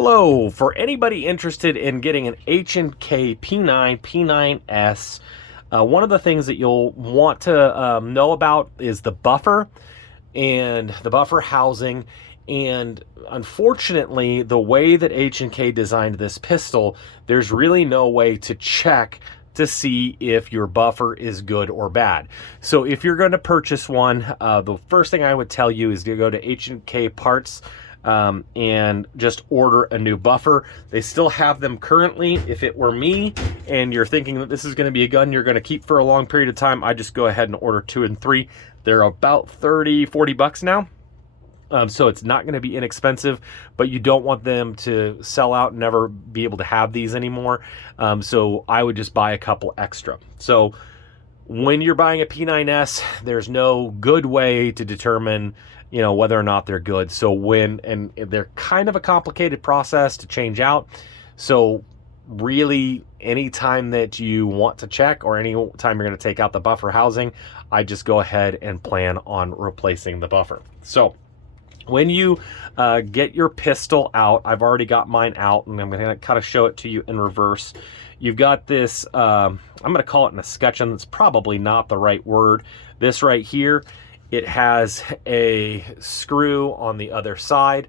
Hello, for anybody interested in getting an H&K P9, P9s, one of the things that you'll want to know about is the buffer and the buffer housing. And unfortunately, the way that H&K designed this pistol, there's really no way to check to see if your buffer is good or bad. So if you're going to purchase one, the first thing I would tell you is to go to H&K Parts and just order a new buffer. They still have them currently. If it were me and you're thinking that this is going to be a gun you're going to keep for a long period of time, I just go ahead and order 2 and 3. They're about 30-40 bucks now. So it's not going to be inexpensive, but you don't want them to sell out and never be able to have these anymore. So I would just buy a couple extra. So when you're buying a P9s, there's no good way to determine, whether or not they're good. So and they're kind of a complicated process to change out. So really, anytime that you want to check or any time you're going to take out the buffer housing, I just go ahead and plan on replacing the buffer. So when you get your pistol out, I've already got mine out, and I'm going to kind of show it to you in reverse. You've got this, I'm going to call it an escutcheon. That's probably not the right word. This right here, it has a screw on the other side.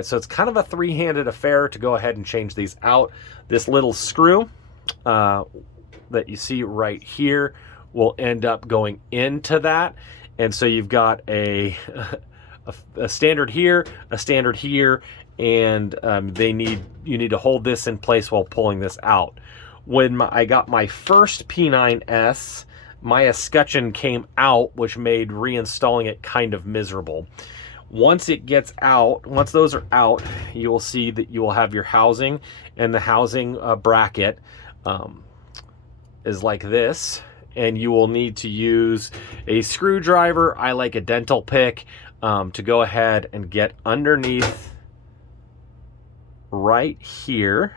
So it's kind of a three-handed affair to go ahead and change these out. This little screw that you see right here will end up going into that. And so you've got a standard here, a standard here, and you need to hold this in place while pulling this out. When I got my first P9s, my escutcheon came out, which made reinstalling it kind of miserable. Once it gets out, once those are out, you will see that you will have your housing, and the housing bracket is like this, and you will need to use a screwdriver. I like a dental pick to go ahead and get underneath right here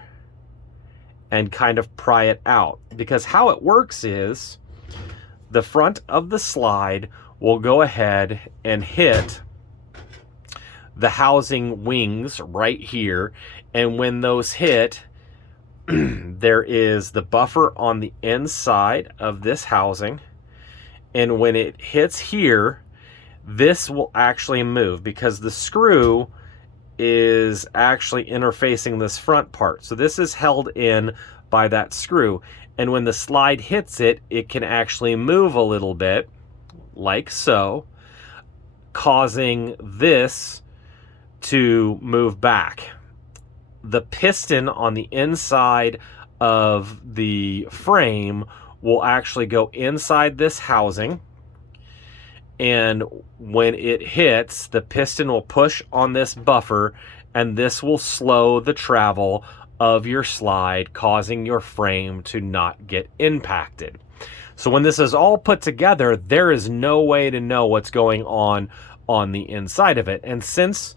and kind of pry it out. Because how it works is the front of the slide will go ahead and hit the housing wings right here, and when those hit, there is the buffer on the inside of this housing, and when it hits here, this will actually move because the screw is actually interfacing this front part. So this is held in by that screw, and when the slide hits it, it can actually move a little bit like so, causing this to move back. The piston on the inside of the frame will actually go inside this housing, and when it hits, the piston will push on this buffer, and this will slow the travel of your slide, causing your frame to not get impacted. So when this is all put together, there is no way to know what's going on the inside of it. And since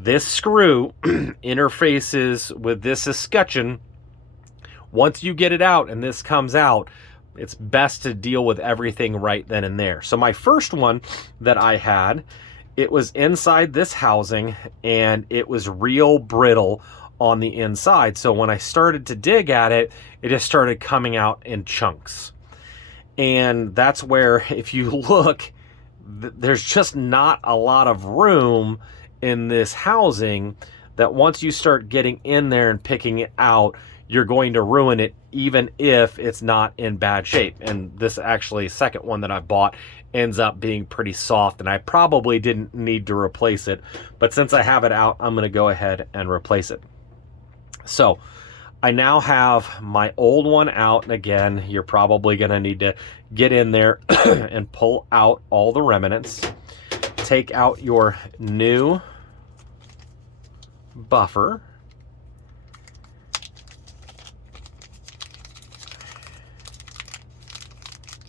this screw interfaces with this escutcheon, once you get it out and this comes out, it's best to deal with everything right then and there. So my first one that I had, it was inside this housing, and it was real brittle on the inside. So when I started to dig at it, it just started coming out in chunks. And that's where, if you look, there's just not a lot of room in this housing, that once you start getting in there and picking it out, you're going to ruin it, even if it's not in bad shape. And this actually second one that I bought ends up being pretty soft, and I probably didn't need to replace it, but since I have it out, I'm going to go ahead and replace it. So I now have my old one out, and again, you're probably going to need to get in there and pull out all the remnants. Take out your new buffer,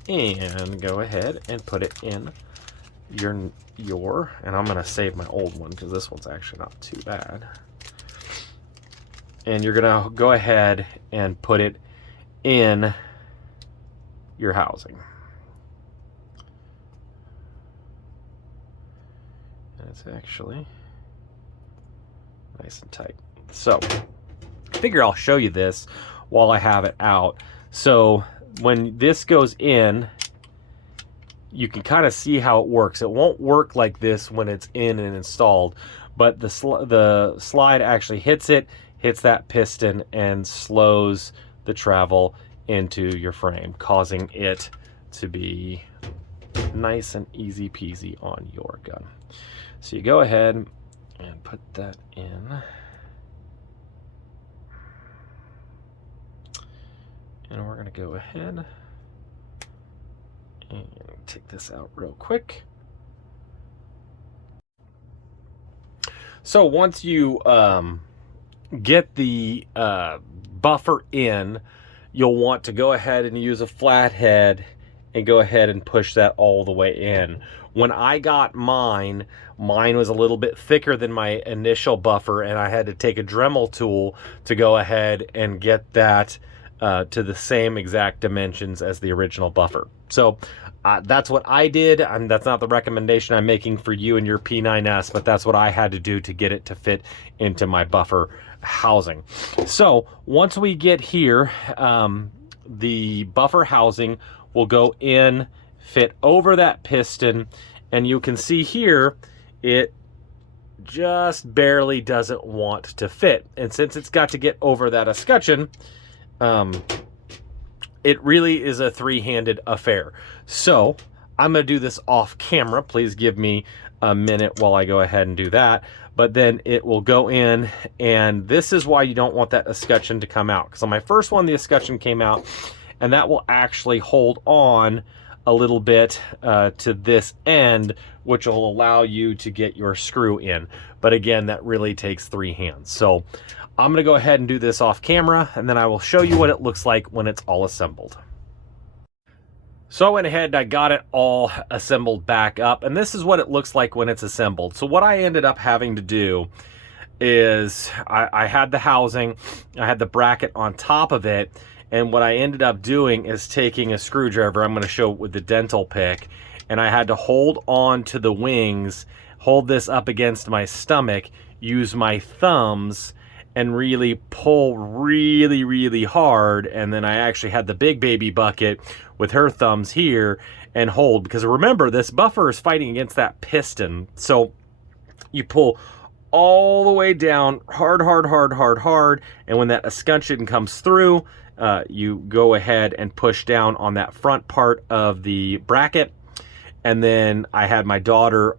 and go ahead and put it in your and I'm going to save my old one because this one's actually not too bad. And you're going to go ahead and put it in your housing. And it's actually nice and tight. So I figure I'll show you this while I have it out. So when this goes in, you can kind of see how it works. It won't work like this when it's in and installed, but the slide actually hits it, hits that piston, and slows the travel into your frame, causing it to be nice and easy peasy on your gun. So you go ahead and put that in. And we're going to go ahead and take this out real quick. So once you get the buffer in, you'll want to go ahead and use a flathead and go ahead and push that all the way in. When I got mine was a little bit thicker than my initial buffer, and I had to take a Dremel tool to go ahead and get that to the same exact dimensions as the original buffer. So that's what I did, and that's not the recommendation I'm making for you and your P9s, but that's what I had to do to get it to fit into my buffer housing. So once we get here, the buffer housing will go in, fit over that piston, and you can see here it just barely doesn't want to fit. And since it's got to get over that escutcheon, it really is a three-handed affair. So I'm going to do this off camera. Please give me a minute while I go ahead and do that. But then it will go in, and this is why you don't want that escutcheon to come out. Because on my first one, the escutcheon came out, and that will actually hold on a little bit to this end, which will allow you to get your screw in. But again, that really takes three hands. So I'm going to go ahead and do this off camera, and then I will show you what it looks like when it's all assembled. So I went ahead and I got it all assembled back up, and this is what it looks like when it's assembled. So what I ended up having to do is I had the housing, I had the bracket on top of it, and what I ended up doing is taking a screwdriver, I'm going to show it with the dental pick, and I had to hold on to the wings, hold this up against my stomach, use my thumbs, and really pull really hard. And then I actually had the big baby bucket with her thumbs here and hold, because remember, this buffer is fighting against that piston. So you pull all the way down hard, and when that escutcheon comes through, you go ahead and push down on that front part of the bracket. And then I had my daughter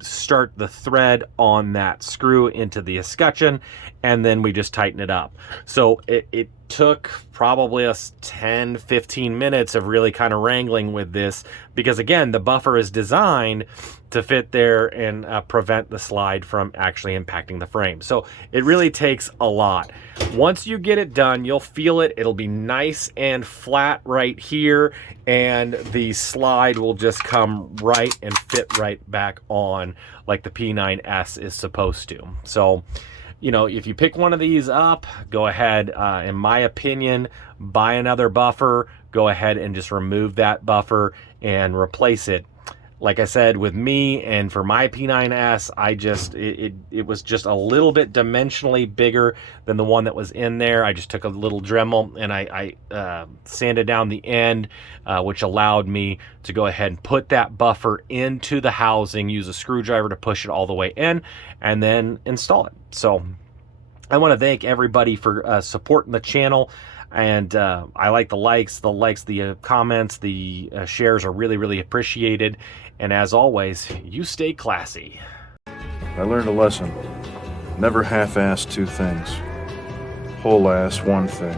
start the thread on that screw into the escutcheon, and then we just tighten it up. So it took probably us 10-15 minutes of really kind of wrangling with this, because again, the buffer is designed to fit there and prevent the slide from actually impacting the frame. So it really takes a lot. Once you get it done, you'll feel it. It'll be nice and flat right here, and the slide will just come right and fit right back on like the P9s is supposed to. So, you know, if you pick one of these up, go ahead, in my opinion, buy another buffer, go ahead and just remove that buffer and replace it. Like I said, with me and for my P9s, it was just a little bit dimensionally bigger than the one that was in there. I just took a little Dremel and I sanded down the end, which allowed me to go ahead and put that buffer into the housing, use a screwdriver to push it all the way in, and then install it. So I want to thank everybody for supporting the channel. And I like the likes, the comments, the shares are really appreciated. And as always, you stay classy. I learned a lesson. Never half-ass two things. Whole-ass one thing.